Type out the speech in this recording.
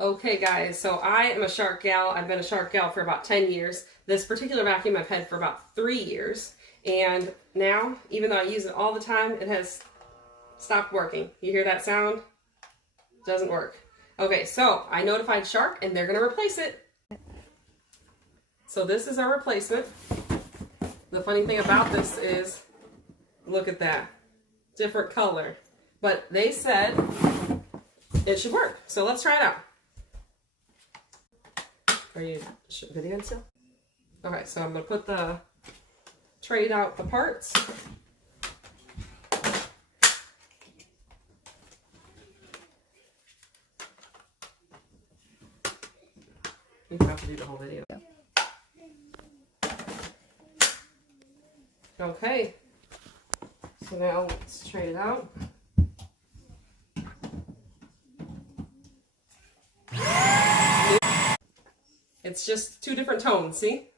Okay guys, so I am a Shark gal. I've been a Shark gal for about 10 years. This particular vacuum I've had for about 3 years. And now, even though I use it all the time, it has stopped working. You hear that sound? Doesn't work. Okay, so I notified Shark and they're gonna replace it. So this is our replacement. The funny thing about this is, look at that. Different color. But they said it should work. So let's try it out. Are you videoing still? Okay, so I'm going to put trade out the parts. You have to do the whole video. Okay, so now let's trade it out. It's just two different tones, see?